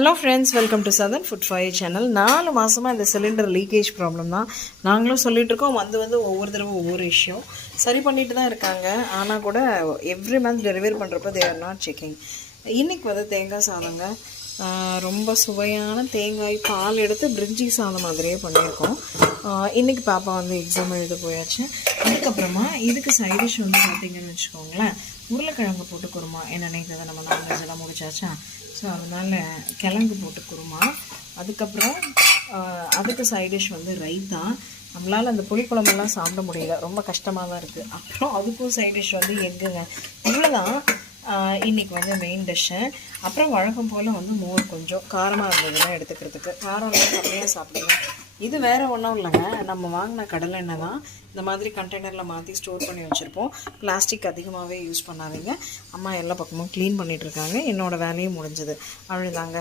Hello friends, welcome to southern food fire channel. 4 மாதமாக இந்த cylinder leakage problem தான் நாங்களும் சொல்லிகிட்டு இருக்கோம். வந்து ஒவ்வொரு தடவை ஒவ்வொரு இஷ்யூ சரி பண்ணிட்டு தான் இருக்காங்க. ஆனால் கூட எவ்ரி மந்த் டெலிவரி பண்ணுறப்ப தே ஆர் நாட் செக்கிங். இன்றைக்கி தேங்காய் சாதங்க, ரொம்ப சுவையான தேங்காய் பால் எடுத்து பிரிஞ்சி சாதம் மாதிரியே பண்ணியிருக்கோம். இன்றைக்கி பாப்பா எக்ஸாம் எழுத போயாச்சு. அதுக்கப்புறமா இதுக்கு சைடிஷ் பார்த்திங்கன்னு வச்சுக்கோங்களேன், உருளைக்கிழங்கு போட்டு குருமா. என்னென்ன நம்ம நான்வெஜ் எல்லாம் முடிச்சாச்சா, ஸோ அதனால் கிழங்கு போட்டு குருமா. அதுக்கப்புறம் அதுக்கு சைடிஷ் ரைத்தா. நம்மளால் அந்த புளிக்குழம்பெல்லாம் சாப்பிட முடியல, ரொம்ப கஷ்டமாக தான் இருக்குது. அப்புறம் அதுக்கும் சைடிஷ் எக்குங்க. இவ்வளோதான் இன்றைக்கி மெயின் டிஷ்ஷு. அப்புறம் வழக்கம் போல் மோர் கொஞ்சம் காரமாக இருந்ததுன்னா எடுத்துக்கிறதுக்கு. காரம் எல்லாம் கம்மியாக சாப்பிடுங்க. இது வேறு ஒன்றும் இல்லைங்க, நம்ம வாங்கின கடலை எண்ணெய் தான் இந்த மாதிரி கண்டெய்னரில் மாற்றி ஸ்டோர் பண்ணி வச்சுருப்போம். பிளாஸ்டிக் அதிகமாகவே யூஸ் பண்ணாதீங்க. அம்மா எல்லா பக்கமும் க்ளீன் பண்ணிகிட்ருக்காங்க. என்னோடய வேலையும் முடிஞ்சது. அவ்வளோதாங்க.